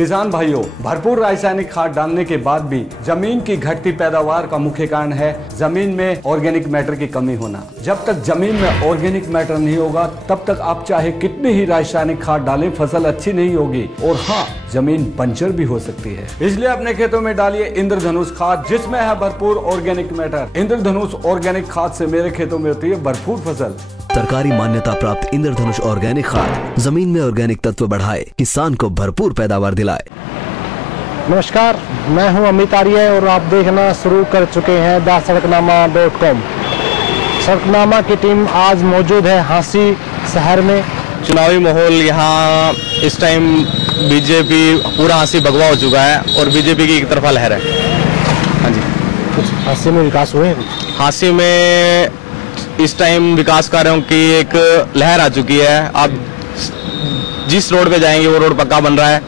किसान भाइयों, भरपूर रासायनिक खाद डालने के बाद भी जमीन की घटती पैदावार का मुख्य कारण है जमीन में ऑर्गेनिक मैटर की कमी होना। जब तक जमीन में ऑर्गेनिक मैटर नहीं होगा तब तक आप चाहे कितनी ही रासायनिक खाद डालें, फसल अच्छी नहीं होगी और हाँ, जमीन बंजर भी हो सकती है। इसलिए अपने खेतों में डालिए इंद्रधनुष खाद, जिसमें है भरपूर ऑर्गेनिक मैटर। इंद्रधनुष ऑर्गेनिक खाद से मेरे खेतों में होती है भरपूर फसल। सरकारी मान्यता प्राप्त इंद्रधनुष ऑर्गेनिक खाद जमीन में ऑर्गेनिक तत्व बढ़ाए, किसान को भरपूर पैदावार दिलाए। नमस्कार, मैं हूं अमित आर्य और आप देखना शुरू कर चुके हैं dasarknama.com। सड़कनामा की टीम आज मौजूद है हांसी शहर में। चुनावी माहौल यहाँ इस टाइम बीजेपी पूरा हांसी भगवा हो चुका है और बीजेपी की एक तरफा लहर है। हाँ जी, कुछ हांसी में विकास हुए हैं? हांसी में इस टाइम विकास कार्यों की एक लहर आ चुकी है। आप जिस रोड पे जाएंगे वो रोड पक्का बन रहा है।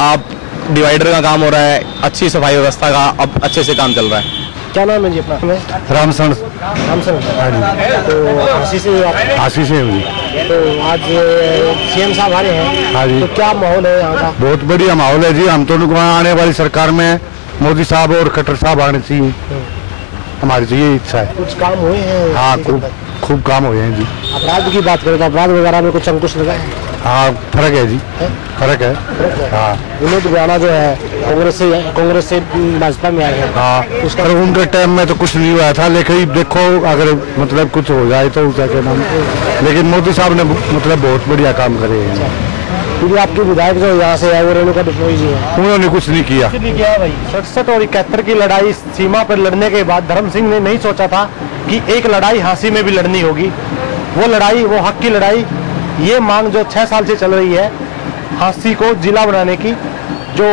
आप डिवाइडर का काम हो रहा है, अच्छी सफाई व्यवस्था का अब अच्छे से काम चल रहा है। क्या नाम है जी अपना? रामसरण। हाँ जी। तो हांसी से हुई। तो आज सीएम साहब आ रहे हैं। हाँ जी। तो क्या माहौल है यहाँ का? बहुत बढ़िया माहौल है जी। हम तो आने वाली सरकार में मोदी साहब और खट्टर साहब आने चाहिए, हमारी तो ये इच्छा है। कुछ काम हुए हैं? हाँ, खूब काम हुए हैं जी। अपराध की बात करें तो अपराध वगैरह में कुछ अंकुश लगा है? हाँ, फर्क है जी, फर्क है। हाँ, विनोद राणा जो है कांग्रेस से भाजपा में आए हैं। हाँ, पर उनके टाइम में तो कुछ नहीं हुआ था, लेकिन देखो अगर मतलब कुछ हो जाए तो क्या कहना। लेकिन मोदी साहब ने मतलब बहुत बढ़िया काम करे हैं। क्योंकि आपके विधायक जो यहाँ से है वो रेणुका बिश्नोई जी हैं, उन्होंने कुछ नहीं किया। भाई 67 और 71 की लड़ाई सीमा पर लड़ने के बाद धर्म सिंह ने नहीं सोचा था कि एक लड़ाई हांसी में भी लड़नी होगी। वो लड़ाई, वो हक की लड़ाई, ये मांग जो 6 साल से चल रही है हांसी को जिला बनाने की। जो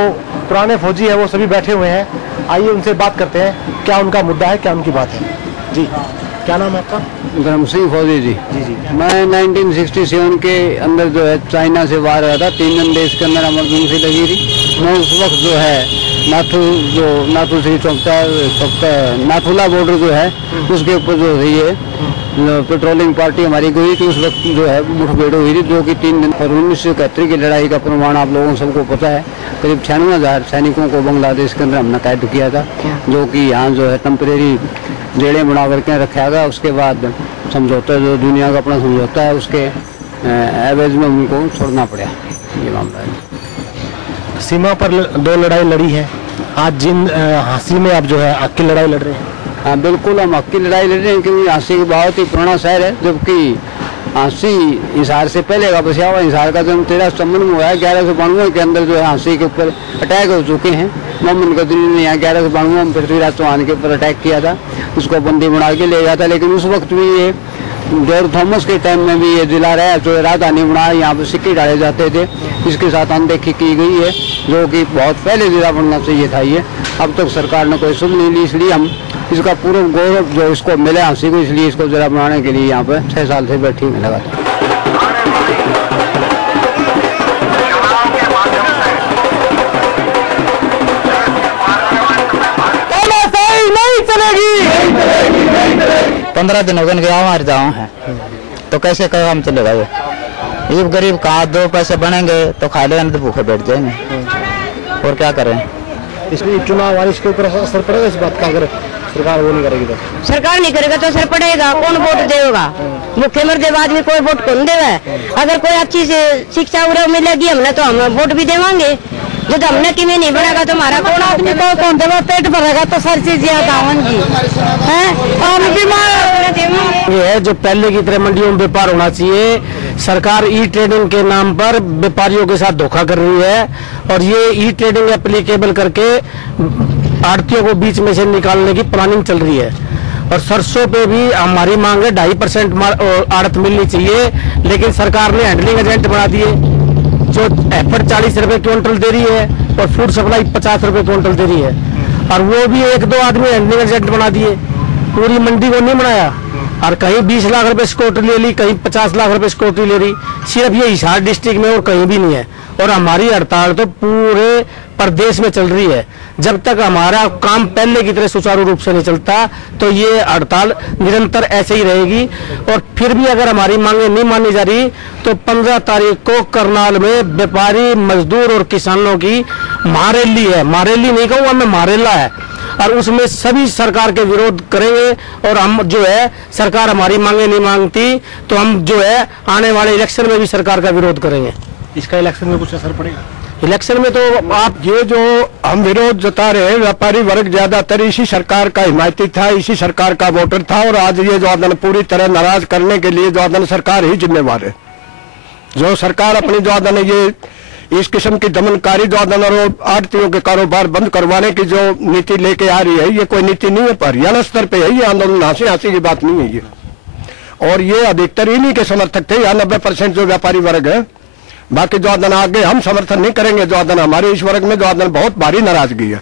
पुराने फौजी है वो सभी बैठे हुए हैं, आइए उनसे बात करते हैं क्या उनका मुद्दा है, क्या उनकी बात है। जी, क्या नाम है आपका? धर्म सिंह फौजी जी। जी। मैं 1967 के अंदर जो है चाइना से बाहर आया था। 3 दिन देश के अंदर इमरजेंसी लगी थी। मैं उस वक्त जो है नाथू श्री नाथुला बॉर्डर जो है उसके ऊपर जो है ये पेट्रोलिंग पार्टी हमारी गई थी। उस वक्त जो है मुठभेड़ हुई थी जो कि 3 दिन। और 1971 की लड़ाई का प्रमाण आप लोगों सबको पता है। करीब 96,000 सैनिकों को बांग्लादेश के अंदर हमने कैद किया था, जो कि यहाँ जो है टेम्परेरी जेड़ें बना करके रखा गया। उसके बाद समझौता, जो दुनिया का अपना समझौता है, उसके एवज में उनको छोड़ना पड़ा। ये मामला है। सीमा पर 2 लड़ाई लड़ी है, आज जिन हांसी में आप जो है हक की लड़ाई लड़ रहे हैं। हाँ बिल्कुल, हम हक की लड़ाई लड़ रहे हैं क्योंकि हांसी बहुत ही पुराना शहर है। जबकि हांसी हिसार से पहले का बसा हुआ। हिसार का जन्म 1391 में हुआ है। 1192 के अंदर जो है हांसी के ऊपर अटैक हो चुके हैं। मोहम्मद गजनी ने यहाँ 1192 में पृथ्वीराज चौहान के ऊपर अटैक किया था, उसको बंदी बना के ले गया था। लेकिन उस वक्त भी ये जॉर्ज थॉमस के टाइम में भी ये जिला रहा, जो राजधानी बना, यहाँ पर सिक्के डाले जाते थे। इसके साथ अनदेखी की गई है, जो कि बहुत पहले जिला बनना चाहिए था। ये अब तक सरकार ने कोई सुन नहीं ली, इसलिए हम इसका पूरा गौरव जो इसको मिले हांसी को, इसलिए इसको जिला बनाने के लिए यहाँ पर 6 साल से बैठी हुई लगा था। नहीं चलेगी। 15 दिन हो गए गाँव हमारे गाँव है, तो कैसे काम चलेगा? ये गरीब कहाँ 2 पैसे बनेंगे तो खा लेंगे, तो भूखे बैठ जाएंगे। और क्या करें? इसलिए चुनाव बारिश के ऊपर असर पड़ेगा इस बात का, अगर सरकार वो नहीं करेगी तो? सरकार नहीं करेगा तो असर पड़ेगा। कौन वोट देगा? मुख्य मर्दे बाद में कोई वोट कौन देगा? अगर कोई अच्छी से शिक्षा मिलेगी हमने तो हम वोट भी देवांगे। जब हमने कि नहीं बनेगा तो हमारा कौन आदमी को कौन देगा? पेट भरेगा तो सारी चीजें आएंगी। ये है जो पहले की तरह मंडियों में व्यापार होना चाहिए। सरकार ई ट्रेडिंग के नाम पर व्यापारियों के साथ धोखा कर रही है और ये ई ट्रेडिंग एप्लीकेबल करके आड़तियों को बीच में से निकालने की प्लानिंग चल रही है। और सरसों पे भी हमारी मांग है 2.5% आड़त मिलनी चाहिए, लेकिन सरकार ने हैंडलिंग एजेंट बना दिए। जो एफर्ट 40 रुपए क्विंटल दे रही है और फूड सप्लाई 50 रुपए क्विंटल दे रही है, और वो भी 1-2 आदमी हैंडलिंग एजेंट बना दिए। पूरी मंडी को नहीं बनाया। और कहीं 20 लाख रुपए सिक्योरिटी ले ली, कहीं 50 लाख रुपए सिक्योरिटी ले रही। सिर्फ ये हिसार डिस्ट्रिक्ट में और कहीं भी नहीं है। और हमारी हड़ताल तो पूरे प्रदेश में चल रही है। जब तक हमारा काम पहले की तरह सुचारू रूप से नहीं चलता तो ये हड़ताल निरंतर ऐसे ही रहेगी। और फिर भी अगर हमारी मांगे नहीं मानी जा रही तो 15 तारीख को करनाल में व्यापारी, मजदूर और किसानों की महारैली है। महारैली नहीं कहूँगा मैं, महारेला है। और उसमें सभी सरकार के विरोध करेंगे। और हम जो है, सरकार हमारी मांगे नहीं मांगती तो हम जो है आने वाले इलेक्शन में भी सरकार का विरोध करेंगे। इसका इलेक्शन में कुछ असर पड़ेगा? इलेक्शन में तो आप ये जो हम विरोध जता रहे हैं, व्यापारी वर्ग ज्यादातर इसी सरकार का हिमायती था, इसी सरकार का वोटर था। और आज ये जो आदन पूरी तरह नाराज करने के लिए जो आदन सरकार ही जिम्मेवार है। जो सरकार अपनी जो आदन ये इस किस्म की दमनकारी जो आदन और आड़तियों के कारोबार बंद करवाने की जो नीति लेके आ रही है, ये कोई नीति नहीं है। हरियाणा स्तर पे है ये आंदोलन, हंसी की बात नहीं है ये। और ये अधिकतर इन्हीं के समर्थक थे, या 90% जो व्यापारी वर्ग है। बाकी जो आदन आगे हम समर्थन नहीं करेंगे। जो आदन हमारे इस वर्ग में जो आदन बहुत भारी नाराजगी है।